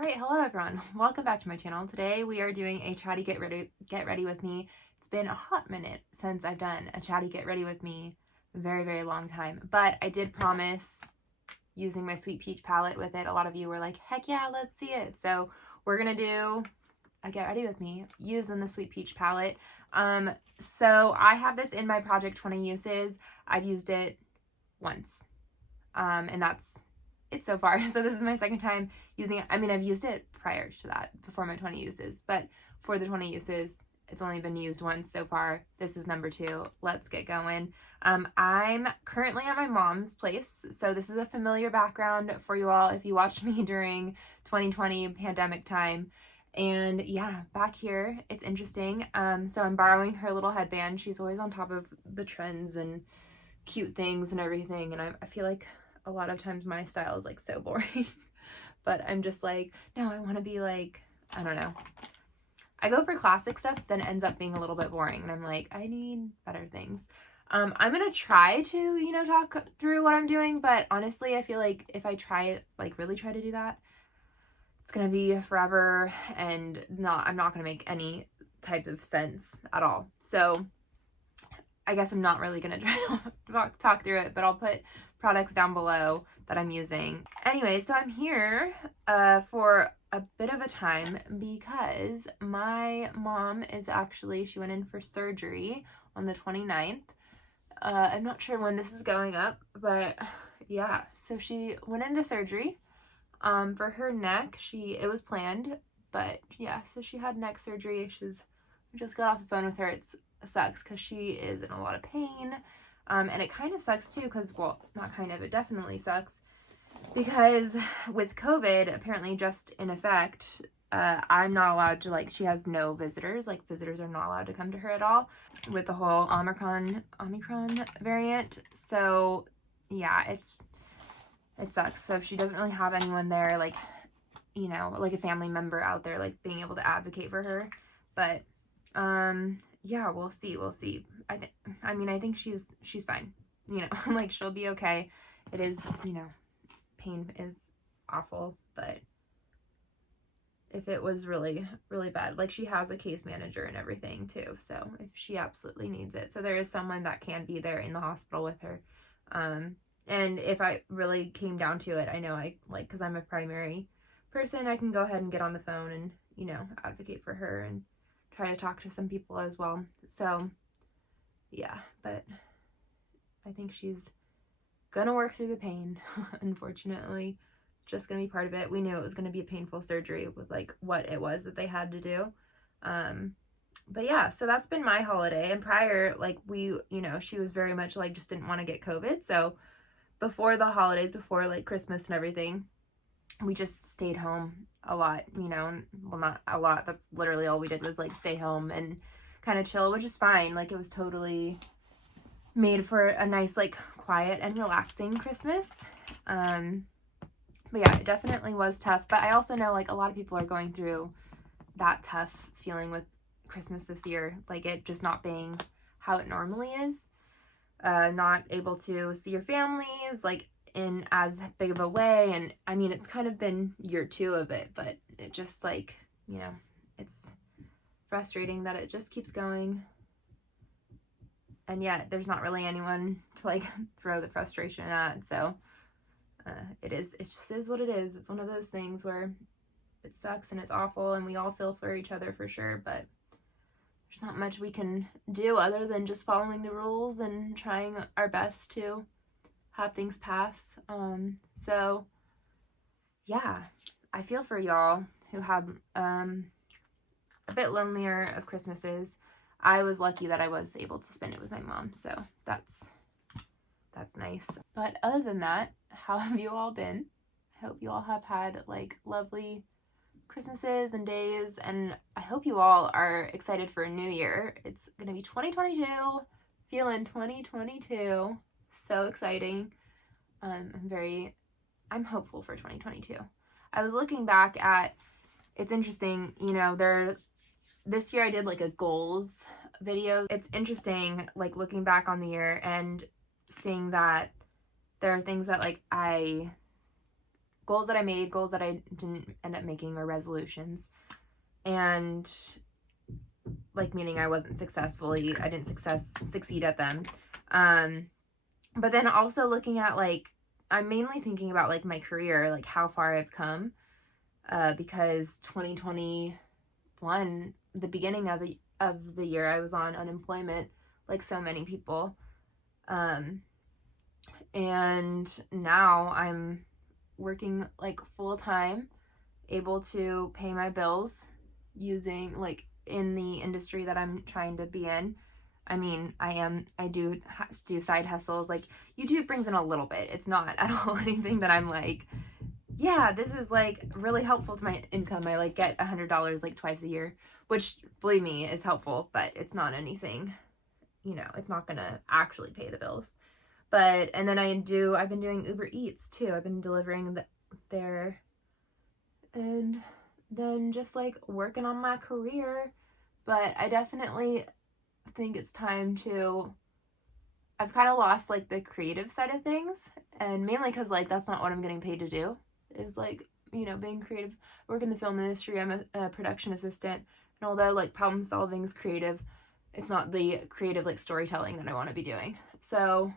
Alright, hello everyone. Welcome back to my channel. Today we are doing a chatty get ready with me. It's been a hot minute since I've done a chatty get ready with me. Very long time. But I did promise using my Sweet Peach palette with it. A lot of you were like, heck yeah, let's see it. So we're gonna do a get ready with me using the Sweet Peach palette. So I have this in my Project 20 uses. I've used it once. And that's it so far. So this is my second time using it. I mean, I've used it prior to that, before my 20 uses, but for the 20 uses, it's only been used once so far. This is number 2. Let's get going. I'm currently at my mom's place, so this is a familiar background for you all if you watched me during 2020 pandemic time. And yeah, back here, it's interesting. So I'm borrowing her little headband. She's always on top of the trends and cute things and everything, and I feel like a lot of times my style is like so boring. But I'm just like, no, I want to be like, I don't know. I go for classic stuff, then ends up being a little bit boring. And I'm like, I need better things. I'm going to try to, talk through what I'm doing. But honestly, I feel like if I really try to do that, it's going to be forever. And I'm not going to make any type of sense at all. So I guess I'm not really going to try to talk through it. But I'll put products down below that I'm using. Anyway, so I'm here for a bit of a time because my mom she went in for surgery on the 29th. I'm not sure when this is going up, but yeah, so she went into surgery for her neck. It was planned, but yeah, so she had neck surgery. I just got off the phone with her. It sucks because she is in a lot of pain. And it kind of sucks too because, well, not kind of, it definitely sucks because with COVID apparently just in effect, I'm not allowed to, she has no visitors. Visitors are not allowed to come to her at all with the whole Omicron variant. So yeah, it sucks. So she doesn't really have anyone there, a family member out there, being able to advocate for her. But yeah, we'll see. I think she's fine. She'll be okay. It is, pain is awful, but if it was really bad, she has a case manager and everything too, so if she absolutely needs it. So there is someone that can be there in the hospital with her. And if I really came down to it, I know because I'm a primary person, I can go ahead and get on the phone and, advocate for her and try to talk to some people as well. So yeah, but I think she's gonna work through the pain. Unfortunately, it's just gonna be part of it. We knew it was gonna be a painful surgery with what it was that they had to do. But yeah, so that's been my holiday. And prior, she was very much just didn't want to get COVID. So before the holidays, before Christmas and everything, we just stayed home a lot, well, not a lot. That's literally all we did was stay home and kind of chill, which is fine. It was totally made for a nice, quiet and relaxing Christmas. But yeah, it definitely was tough. But I also know, a lot of people are going through that tough feeling with Christmas this year. It just not being how it normally is. Not able to see your families, in as big of a way. And I mean, it's kind of been year 2 of it, but it just it's frustrating that it just keeps going, and yet there's not really anyone to throw the frustration at. So it just is what it is. It's one of those things where it sucks and it's awful and we all feel for each other for sure, but there's not much we can do other than just following the rules and trying our best to have things pass. So yeah, I feel for y'all who had a bit lonelier of Christmases. I was lucky that I was able to spend it with my mom, so that's nice. But other than that, how have you all been? I hope you all have had lovely Christmases and days, and I hope you all are excited for a new year. It's gonna be 2022, feeling 2022. So exciting. I'm hopeful for 2022. I was looking back at, it's interesting, this year I did a goals video. It's interesting, looking back on the year and seeing that there are things that goals that I made, goals that I didn't end up making, or resolutions. And like, meaning I didn't succeed at them. But then also looking at, like, I'm mainly thinking about, like, my career, like how far I've come, because 2021, the beginning of the year, I was on unemployment like so many people. And now I'm working like full time, able to pay my bills using, like, in the industry that I'm trying to be in. I mean, I do side hustles. Like, YouTube brings in a little bit. It's not at all anything that I'm like, yeah, this is like really helpful to my income. I like get $100 like twice a year, which, believe me, is helpful, but it's not anything, it's not gonna actually pay the bills. But, and then I've been doing Uber Eats too. I've been delivering there, and then just like working on my career. But I definitely think it's time to, I've kind of lost like the creative side of things, and mainly because like that's not what I'm getting paid to do, is like, being creative. I work in the film industry. I'm a production assistant, and although like problem solving is creative, it's not the creative like storytelling that I want to be doing. So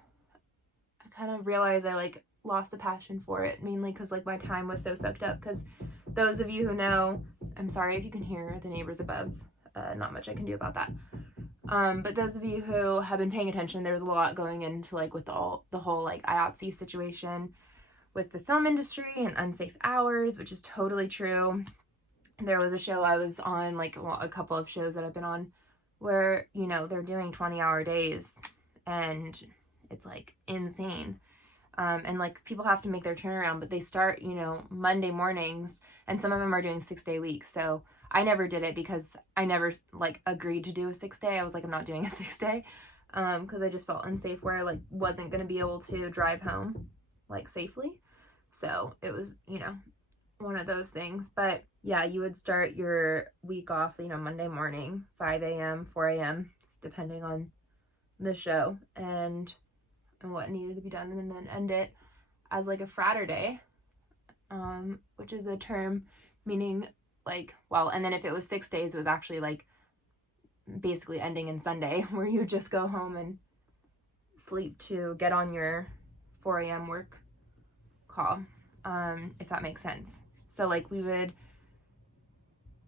I kind of realized I like lost a passion for it, mainly because like my time was so sucked up. Because those of you who know, I'm sorry if you can hear the neighbors above, not much I can do about that. But those of you who have been paying attention, there's a lot going into like with the whole like IATSE situation with the film industry and unsafe hours, which is totally true. There was a show I was on, like, well, a couple of shows that I've been on, where, they're doing 20-hour days, and it's like insane. And like people have to make their turnaround, but they start, Monday mornings, and some of them are doing 6-day weeks. So I never did it because I never like agreed to do a 6-day. I was like, I'm not doing a 6-day, because I just felt unsafe where I like wasn't going to be able to drive home like safely. So it was, one of those things. But yeah, you would start your week off, Monday morning, 5 a.m., 4 a.m., depending on the show and what needed to be done, and then end it as like a Fraturday, which is a term meaning like, well, and then if it was 6 days, it was actually like basically ending in Sunday, where you just go home and sleep to get on your 4 a.m. work call, if that makes sense. So like we would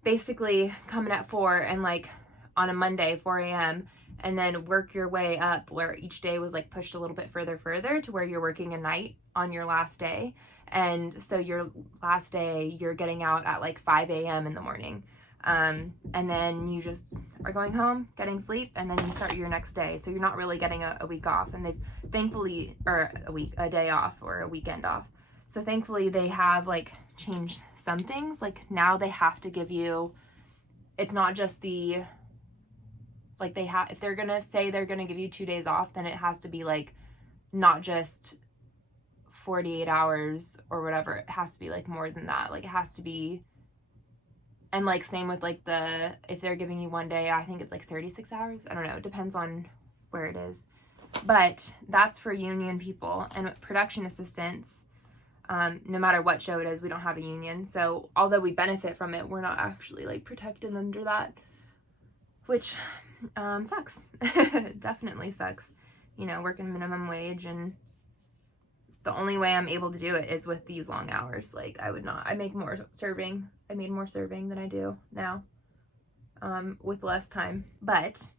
basically come in at 4 and like on a Monday 4 a.m. and then work your way up, where each day was like pushed a little bit further to where you're working a night on your last day. And so your last day, you're getting out at like 5 a.m. in the morning. And then you just are going home, getting sleep, and then you start your next day. So you're not really getting a week off. And they've thankfully, or a day off or a weekend off. So thankfully they have like changed some things. Like now they have to give you, it's not just the, like they have, if they're gonna say they're gonna give you 2 days off, then it has to be like not just 48 hours or whatever. It has to be like more than that. Like it has to be, and like same with like if they're giving you 1 day, I think it's like 36 hours. I don't know. It depends on where it is. But that's for union people and production assistants. No matter what show it is, we don't have a union. So although we benefit from it, we're not actually like protected under that, which sucks. It definitely sucks. Working minimum wage, and the only way I'm able to do it is with these long hours. Like I made more serving than I do now, with less time. But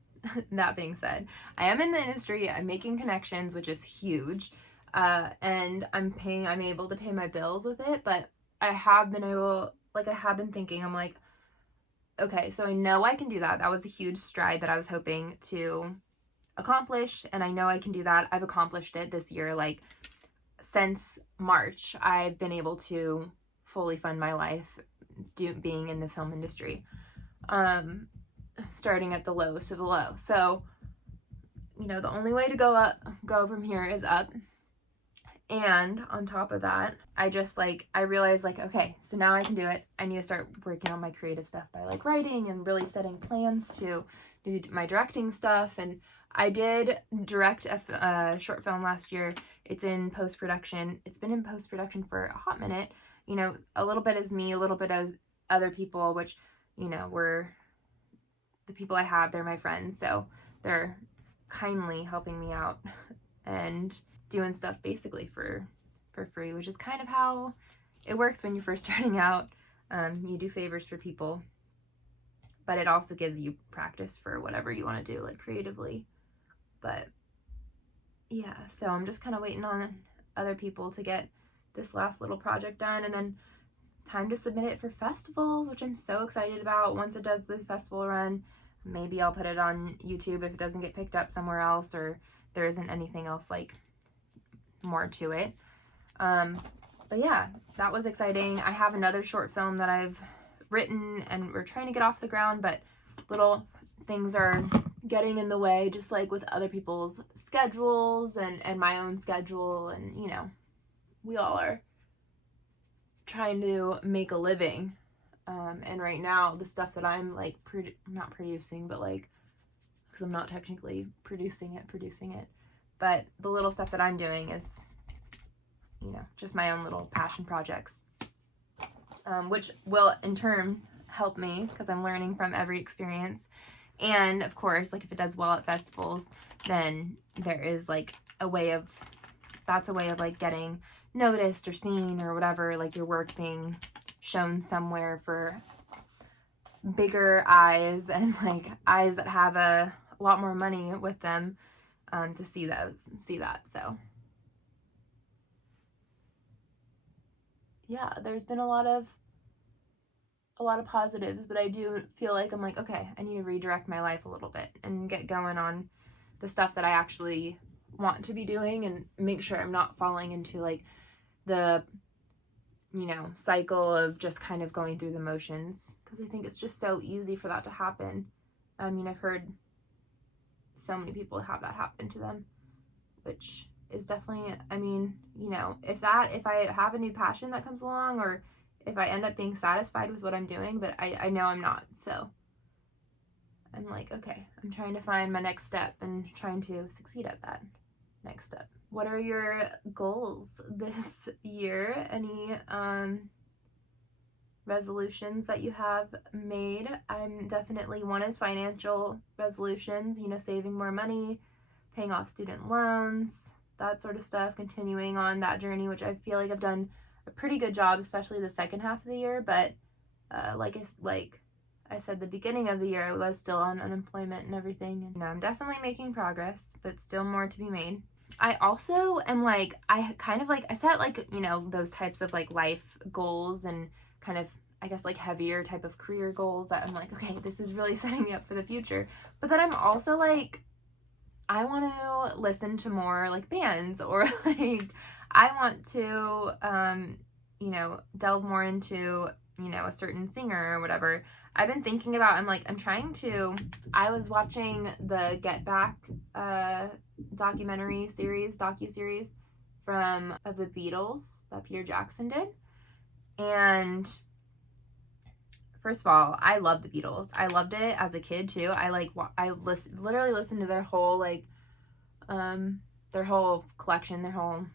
that being said, I am in the industry, I'm making connections, which is huge. And I'm able to pay my bills with it, but I have been thinking, I'm like, okay, so I know I can do that. That was a huge stride that I was hoping to accomplish, and I know I can do that. I've accomplished it this year. Like since March, I've been able to fully fund my life being in the film industry, starting at the lowest of the low. So, the only way to go from here is up. And on top of that, I realized like, okay, so now I can do it. I need to start working on my creative stuff by like writing and really setting plans to do my directing stuff. And I did direct a short film last year. It's in post-production. It's been in post-production for a hot minute. you know, a little bit as me, a little bit as other people, which, you know, were the people I have, they're my friends, so they're kindly helping me out and doing stuff basically for free, which is kind of how it works when you're first starting out. You do favors for people, but it also gives you practice for whatever you want to do, like creatively. But yeah, so I'm just kind of waiting on other people to get this last little project done, and then time to submit it for festivals, which I'm so excited about. Once it does the festival run, maybe I'll put it on YouTube if it doesn't get picked up somewhere else, or there isn't anything else like more to it. But yeah, that was exciting. I have another short film that I've written and we're trying to get off the ground, but little things are getting in the way, just like with other people's schedules and my own schedule, and you know, we all are trying to make a living. And right now the stuff that I'm like not producing, but like, because I'm not technically producing it, but the little stuff that I'm doing is, you know, just my own little passion projects, which will in turn help me because I'm learning from every experience. And of course, like if it does well at festivals, then there is like that's a way of like getting noticed or seen or whatever, like your work being shown somewhere for bigger eyes and like eyes that have a lot more money with them, to see that. So yeah, there's been a lot of positives, but I do feel like I'm like, okay, I need to redirect my life a little bit and get going on the stuff that I actually want to be doing, and make sure I'm not falling into like the, you know, cycle of just kind of going through the motions, because I think it's just so easy for that to happen. I mean, I've heard so many people have that happen to them, which is definitely, I mean, you know, if I have a new passion that comes along, or if I end up being satisfied with what I'm doing, but I know I'm not, so I'm like, okay, I'm trying to find my next step and trying to succeed at that next step. What are your goals this year? Any resolutions that you have made? I'm definitely, one is financial resolutions, you know, saving more money, paying off student loans, that sort of stuff, continuing on that journey, which I feel like I've done a pretty good job, especially the second half of the year. But like I said, the beginning of the year I was still on unemployment and everything, and you know, I'm definitely making progress, but still more to be made. I also am like, I set like, you know, those types of like life goals and kind of, I guess, like heavier type of career goals that I'm like, okay, this is really setting me up for the future. But then I'm also like, I want to listen to more like bands, or like I want to, you know, delve more into, you know, a certain singer or whatever. I've been thinking about, I was watching the Get Back docu-series of the Beatles that Peter Jackson did. And first of all, I love the Beatles. I loved it as a kid too. Literally listened to their whole their whole collection, their whole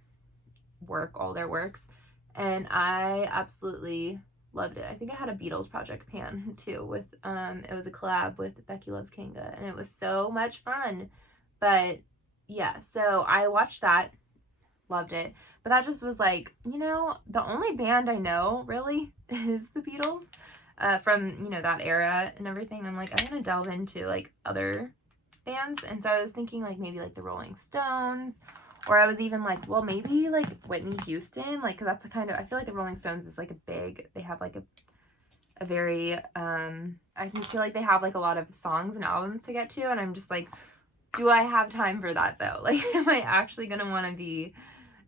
work, all their works, and I absolutely loved it. I think I had a Beatles project pan too with it was a collab with Becky Loves Kanga, and it was so much fun. But yeah, so I watched that, loved it, but that just was like, you know, the only band I know really is the Beatles, from, you know, that era and everything. I'm like, I'm gonna delve into like other bands, and so I was thinking like maybe like the Rolling Stones, or I was even like, well, maybe like Whitney Houston, like, because that's the kind of, I feel like the Rolling Stones is like they have like a very I feel like they have like a lot of songs and albums to get to, and I'm just like, do I have time for that though? Like, am I actually gonna want to be,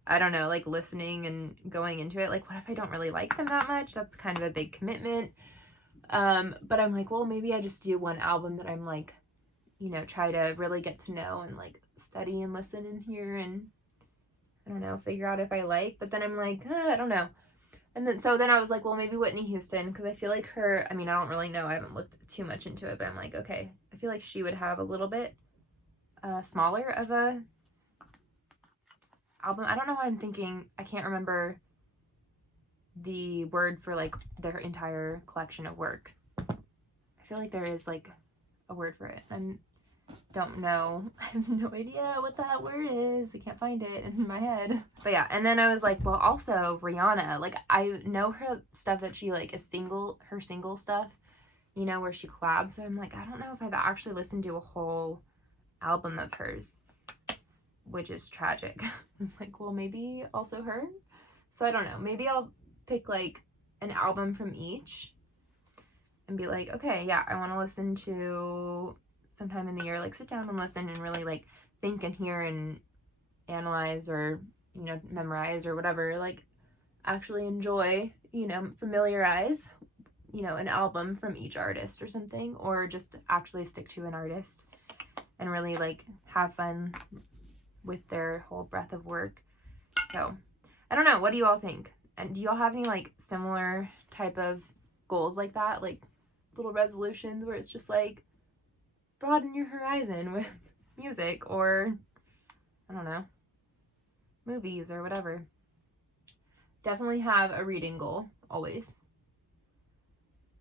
I don't know, like listening and going into it? Like, what if I don't really like them that much? That's kind of a big commitment. But I'm like, well, maybe I just do one album that I'm like, you know, try to really get to know and like study and listen and hear, and I don't know, figure out if I like. But then I'm like, I don't know. And then I was like, well, maybe Whitney Houston, because I feel like her, I mean, I don't really know, I haven't looked too much into it, but I'm like, okay, I feel like she would have a little bit smaller of a album. I don't know why I'm thinking, I can't remember the word for like their entire collection of work. I feel like there is like a word for it. I don't know. I have no idea what that word is. I can't find it in my head. But yeah, and then I was like, well, also Rihanna, like I know her stuff that she like is her single stuff, you know, where she collabs. So I'm like, I don't know if I've actually listened to a whole album of hers, which is tragic. I'm like, well, maybe also her. So I don't know. Maybe I'll pick like an album from each and be like, okay, yeah, I want to listen to sometime in the year, like sit down and listen and really like think and hear and analyze or, you know, memorize or whatever, like actually enjoy, you know, familiarize, you know, an album from each artist or something, or just actually stick to an artist and really like have fun with their whole breadth of work. So I don't know, what do you all think? And do you all have any like similar type of goals like that, like little resolutions where it's just like broaden your horizon with music or I don't know, movies or whatever? Definitely have a reading goal always.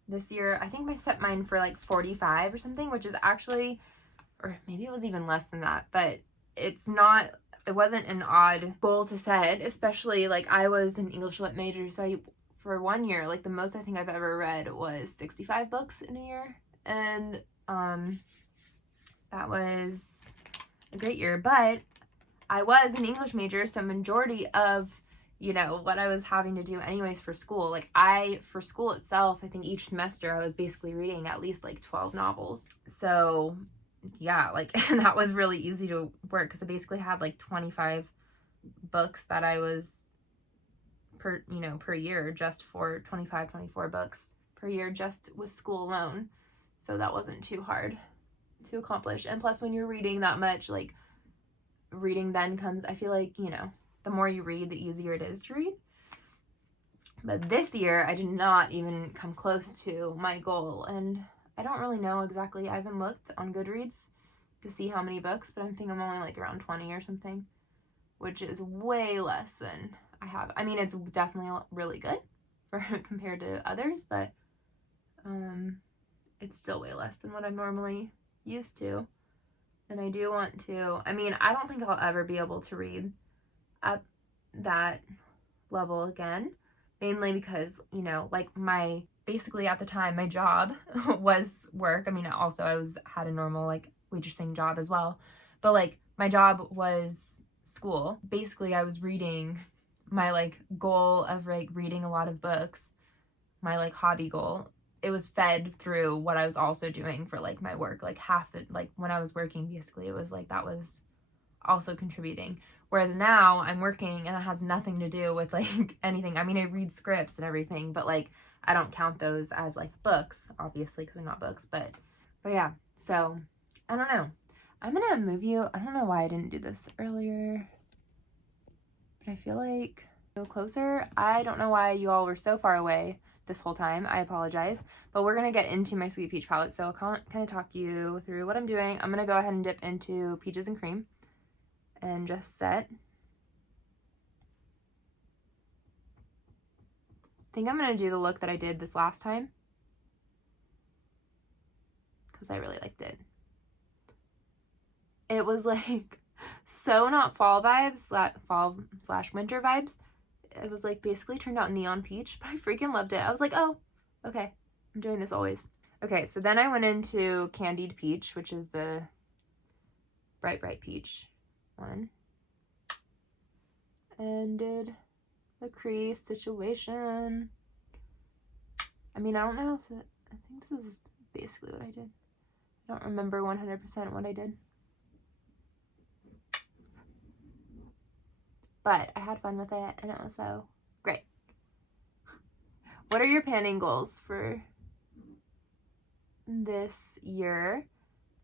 This year I think I set mine for like 45 or something, which is actually, or maybe it was even less than that, but it wasn't an odd goal to set, especially like I was an English lit major, so for 1 year, like the most I think I've ever read was 65 books in a year, and that was a great year. But I was an English major, so majority of, you know, what I was having to do anyways for school, like for school itself, I think each semester I was basically reading at least like 12 novels. So yeah, like, and that was really easy to work because I basically had like 25 books that I was per year, just for 24 books per year just with school alone. So that wasn't too hard to accomplish. And plus when you're reading that much, like reading then comes, I feel like, you know, the more you read, the easier it is to read. But this year I did not even come close to my goal, and I don't really know exactly. I haven't looked on Goodreads to see how many books, but I think I'm only like around 20 or something, which is way less than I have. I mean, it's definitely really good compared to others, but it's still way less than what I'm normally used to. And I do want to, I mean, I don't think I'll ever be able to read at that level again, mainly because, you know, like basically at the time my job was work. I mean, also I had a normal like waitressing job as well, but like my job was school. Basically I was reading, my like goal of like reading a lot of books, my like hobby goal, it was fed through what I was also doing for like my work. Like like when I was working, basically it was like that was also contributing. Whereas now I'm working and it has nothing to do with like anything. I mean, I read scripts and everything, but like I don't count those as like books, obviously, because they're not books. But yeah, so I don't know. I'm gonna move you. I don't know why I didn't do this earlier, but I feel like go closer. I don't know why you all were so far away this whole time. I apologize. But we're gonna get into my Sweet Peach palette, so I'll kind of talk you through what I'm doing. I'm gonna go ahead and dip into Peaches and Cream and just set. I think I'm going to do the look that I did this last time because I really liked it. It was like so not fall vibes, fall/winter vibes. It was like basically turned out neon peach, but I freaking loved it. I was like, oh, okay, I'm doing this always. Okay, so then I went into Candied Peach, which is the bright peach one, and did the crease situation. I mean, I don't know if I think this is basically what I did. I don't remember 100% what I did. But I had fun with it and it was so great. What are your panning goals for this year?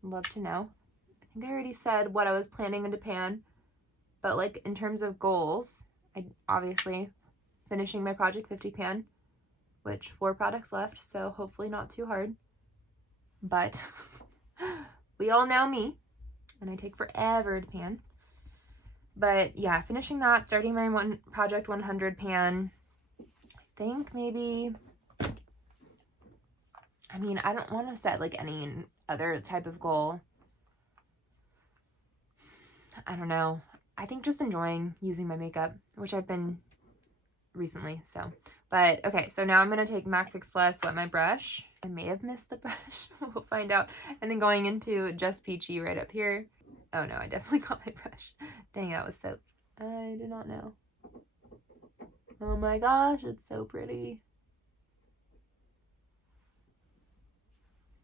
I'd love to know. I think I already said what I was planning to pan, but like in terms of goals, I obviously finishing my Project 50 pan, which 4 products left, so hopefully not too hard. But we all know me, and I take forever to pan. But yeah, finishing that, starting my Project 100 pan. I think maybe, I mean, I don't want to set like any other type of goal. I don't know. I think just enjoying using my makeup, which I've been recently, so. But, okay, so now I'm going to take MAC Fix Plus, wet my brush. I may have missed the brush. We'll find out. And then going into Just Peachy right up here. Oh, no, I definitely got my brush. Dang, that was soap. I do not know. Oh my gosh, it's so pretty.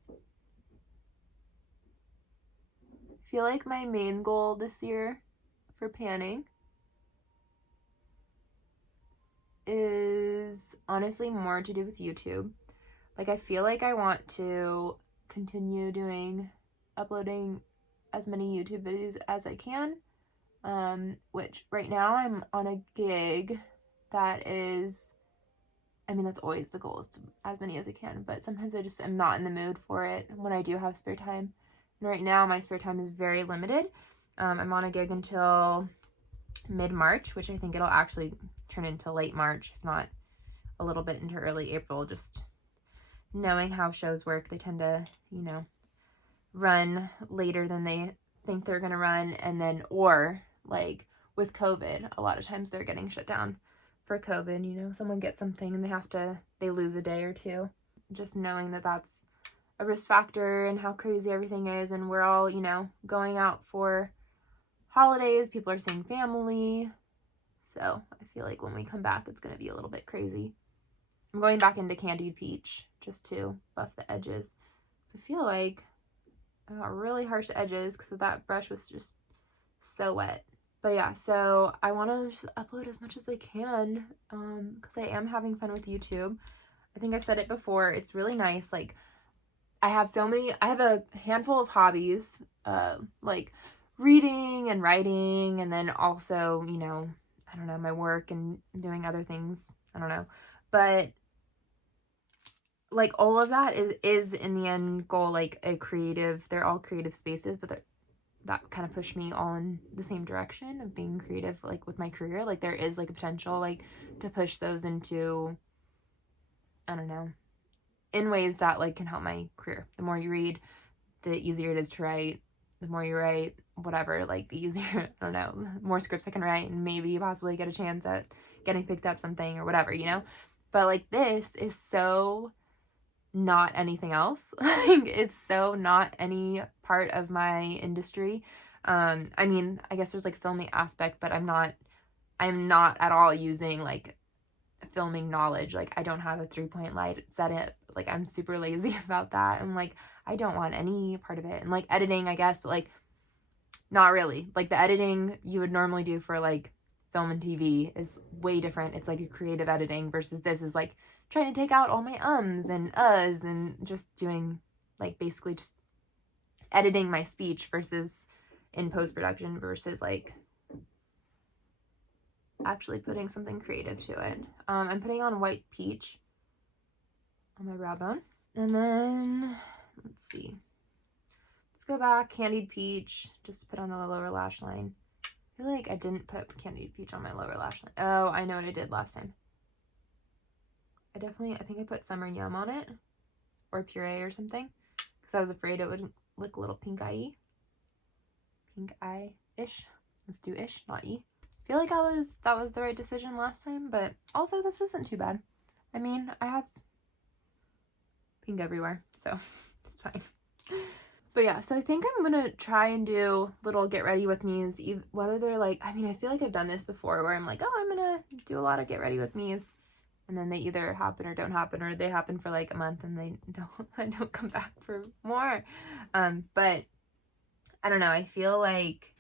I feel like my main goal this year for panning is honestly more to do with YouTube. Like, I feel like I want to continue uploading as many YouTube videos as I can, which right now I'm on a gig that is, I mean, that's always the goal, is to as many as I can, but sometimes I just am not in the mood for it when I do have spare time. And right now my spare time is very limited. I'm on a gig until mid-March, which I think it'll actually turn into late March, if not a little bit into early April. Just knowing how shows work, they tend to, you know, run later than they think they're gonna run, and then, or like with COVID, a lot of times they're getting shut down for COVID. You know, someone gets something and they lose a day or two. Just knowing that that's a risk factor and how crazy everything is, and we're all, you know, going out for holidays, people are seeing family, so I feel like when we come back it's gonna be a little bit crazy. I'm going back into Candied Peach just to buff the edges. So I feel like I got really harsh edges because that brush was just so wet. But yeah, so I want to just upload as much as I can because I am having fun with YouTube. I think I've said it before, it's really nice. Like, I have a handful of hobbies, like reading and writing, and then also, you know, I don't know, my work and doing other things, I don't know, but like all of that is in the end goal, like they're all creative spaces, but that kind of pushed me all in the same direction of being creative, like with my career. Like, there is like a potential like to push those into, I don't know, in ways that like can help my career. The more you read, the easier it is to write. The more you write, whatever, like the easier, I don't know, more scripts I can write, and maybe possibly get a chance at getting picked up something or whatever, you know? But like, this is so not anything else. Like, it's so not any part of my industry. I mean, I guess there's like filming aspect, but I'm not at all using like filming knowledge. Like, I don't have a 3-point light set up. Like, I'm super lazy about that. I'm like, I don't want any part of it. And like editing, I guess, but like not really. Like, the editing you would normally do for like film and TV is way different. It's like a creative editing versus this is like trying to take out all my ums and uhs and just doing like basically just editing my speech versus in post-production versus like actually putting something creative to it. I'm putting on White Peach on my brow bone. And then, let's see. Let's go back, Candied Peach, just put on the lower lash line. I feel like I didn't put Candied Peach on my lower lash line. Oh, I know what I did last time. I think I put Summer Yum on it, or Puree or something, because I was afraid it would look a little pink eye-y. Pink eye-ish. Let's do ish, not e. I feel like that was the right decision last time, but also this isn't too bad. I mean, I have pink everywhere, so it's fine. But yeah, so I think I'm gonna try and do little get ready with me's, whether they're like, I mean, I feel like I've done this before where I'm like, oh, I'm gonna do a lot of get ready with me's, and then they either happen or don't happen, or they happen for like a month and I don't come back for more. But I don't know, I feel like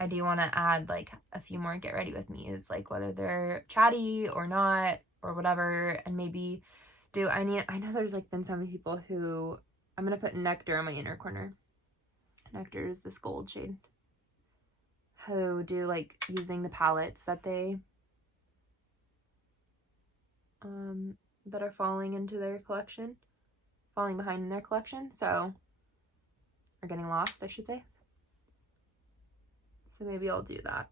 I do want to add like a few more get ready with me's, like whether they're chatty or not or whatever, and maybe I know there's like been so many people who, I'm going to put Nectar on my inner corner. Nectar is this gold shade. Who do like using the palettes that they that are falling behind in their collection, so are getting lost, I should say. So maybe I'll do that.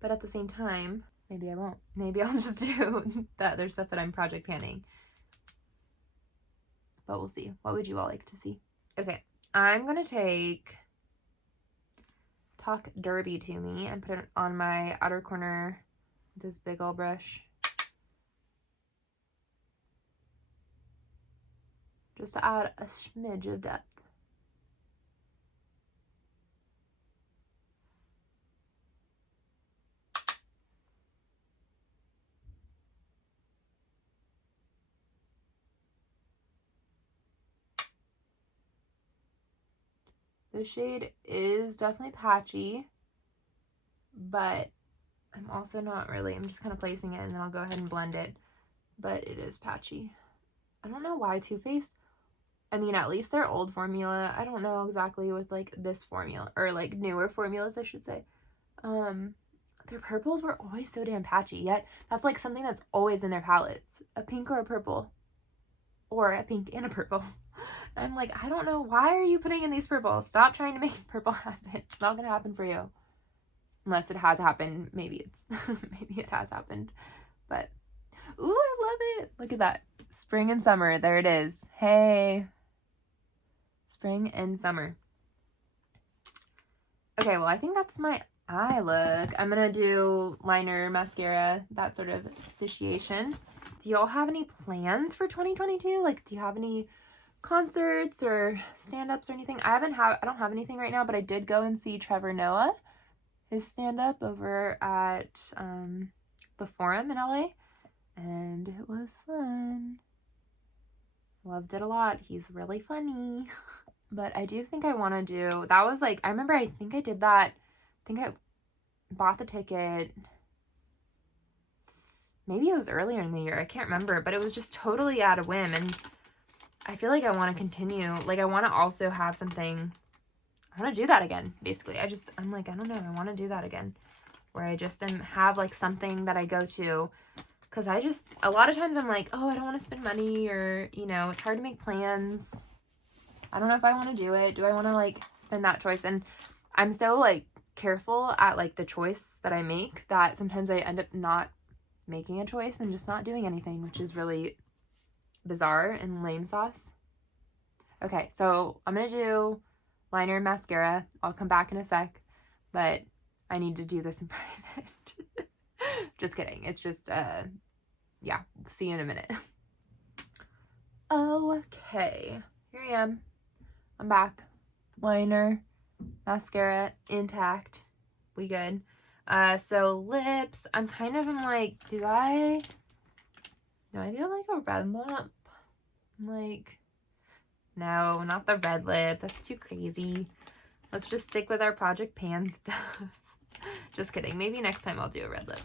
But at the same time, Maybe I won't. Maybe I'll just do the other stuff that I'm project panning. But we'll see. What would you all like to see? Okay, I'm going to take Talk Derby to Me and put it on my outer corner with this big old brush. Just to add a smidge of depth. This shade is definitely patchy, but I'm also not really. I'm just kind of placing it and then I'll go ahead and blend it. But it is patchy. I don't know why Too Faced. I mean, at least their old formula. I don't know exactly with like this formula or like newer formulas, I should say. Their purples were always so damn patchy. Yet that's like something that's always in their palettes: a pink or a purple, or a pink and a purple. I'm like, I don't know, why are you putting in these purples? Stop trying to make purple happen. It's not gonna happen for you. Unless it has happened. Maybe it's maybe it has happened. But ooh, I love it. Look at that. Spring and summer. There it is. Hey. Spring and summer. Okay, well, I think that's my eye look. I'm gonna do liner, mascara, that sort of situation. Do y'all have any plans for 2022? Like, do you have any concerts or stand-ups or anything? I don't have anything right now, but I did go and see Trevor Noah, his stand-up over at the Forum in LA, and it was fun. Loved it a lot. He's really funny. But I do think I want to do, that was like, I remember I think I did that. I think I bought the ticket. Maybe it was earlier in the year. I can't remember, but it was just totally out of whim. And I feel like I want to continue. Like, I want to also have something. I want to do that again, basically. I'm like, I don't know. I want to do that again. Where I just have, like, something that I go to. Because a lot of times I'm like, oh, I don't want to spend money. Or, you know, it's hard to make plans. I don't know if I want to do it. Do I want to, like, spend that choice? And I'm so, like, careful at, like, the choice that I make that sometimes I end up not making a choice and just not doing anything, which is really bizarre and lame sauce. Okay, so I'm going to do liner and mascara. I'll come back in a sec, but I need to do this in private. Just kidding. It's just, yeah, see you in a minute. Okay, here I am. I'm back. Liner, mascara, intact. We good. So lips, I'm like, do I do like a red lip? Like, no, not the red lip. That's too crazy. Let's just stick with our Project Pan stuff. Just kidding. Maybe next time I'll do a red lip.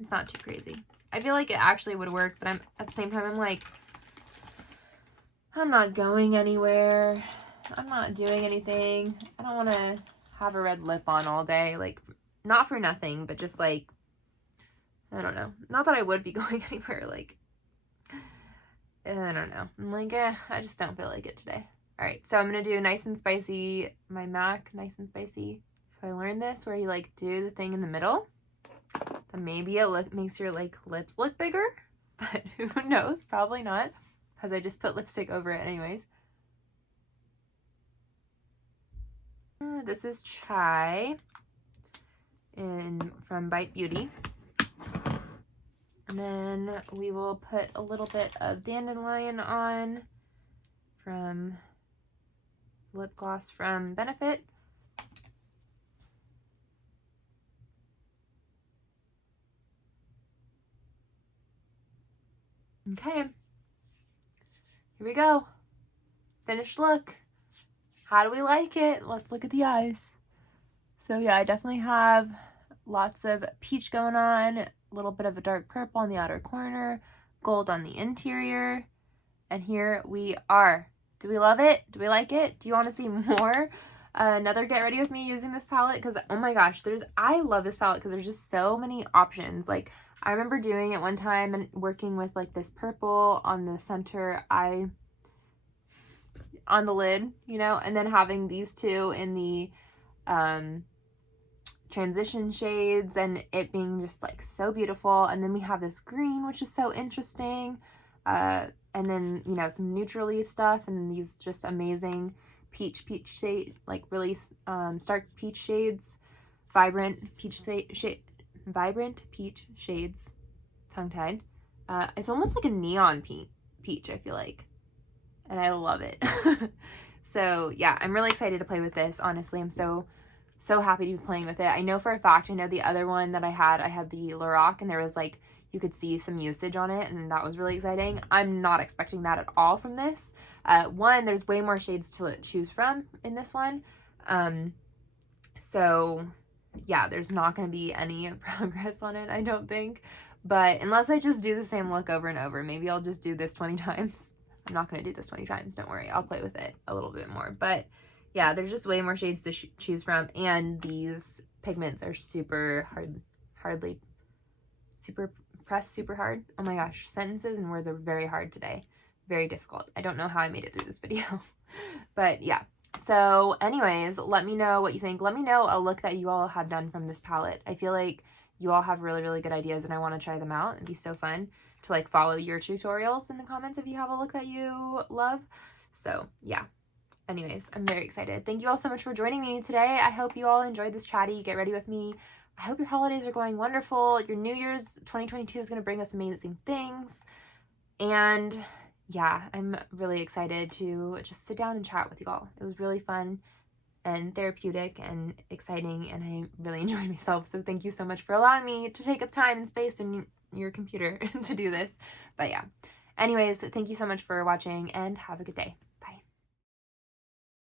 It's not too crazy. I feel like it actually would work, but at the same time, I'm like, I'm not going anywhere. I'm not doing anything. I don't want to have a red lip on all day. Like, not for nothing, but just like, I don't know. Not that I would be going anywhere. Like, I don't know. I'm like, I just don't feel like it today. All right, so I'm going to do Nice and Spicy, my MAC Nice and Spicy. So I learned this where you like do the thing in the middle. Then maybe it makes your like lips look bigger, but who knows? Probably not, because I just put lipstick over it anyways. This is Chai from Bite Beauty. And then we will put a little bit of Dandelion on from lip gloss from Benefit. Okay, here we go. Finished look. How do we like it? Let's look at the eyes. So yeah, I definitely have lots of peach going on, a little bit of a dark purple on the outer corner, gold on the interior, and here we are. Do we love it? Do we like it? Do you want to see more? Another get ready with me using this palette, because oh my gosh, I love this palette because there's just so many options. Like, I remember doing it one time and working with like this purple on the center eye, on the lid, you know, and then having these two in the transition shades and it being just like so beautiful. And then we have this green, which is so interesting. And then, you know, some neutrally stuff and these just amazing peach shade, like really stark peach shades, vibrant peach shades, tongue-tied. It's almost like a neon peach, I feel like, and I love it. So yeah, I'm really excited to play with this. Honestly, I'm so happy to be playing with it. I know for a fact, I know the other one that I had the Lorac, and there was like, you could see some usage on it, and that was really exciting. I'm not expecting that at all from this. One, there's way more shades to choose from in this one. So yeah, there's not going to be any progress on it, I don't think. But unless I just do the same look over and over, maybe I'll just do this 20 times. I'm not going to do this 20 times, don't worry. I'll play with it a little bit more. But yeah, there's just way more shades to choose from, and these pigments are super pressed super hard. Oh my gosh, sentences and words are very hard today. Very difficult. I don't know how I made it through this video. But yeah. So anyways, let me know what you think. Let me know a look that you all have done from this palette. I feel like you all have really, really good ideas and I want to try them out. It'd be so fun to like follow your tutorials in the comments if you have a look that you love. So yeah. Anyways, I'm very excited. Thank you all so much for joining me today. I hope you all enjoyed this chatty get ready with me. I hope your holidays are going wonderful. Your New Year's 2022 is going to bring us amazing things. And yeah, I'm really excited to just sit down and chat with you all. It was really fun and therapeutic and exciting, and I really enjoyed myself. So thank you so much for allowing me to take up time and space in your computer to do this. But yeah, anyways, thank you so much for watching and have a good day.